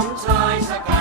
sometimes I got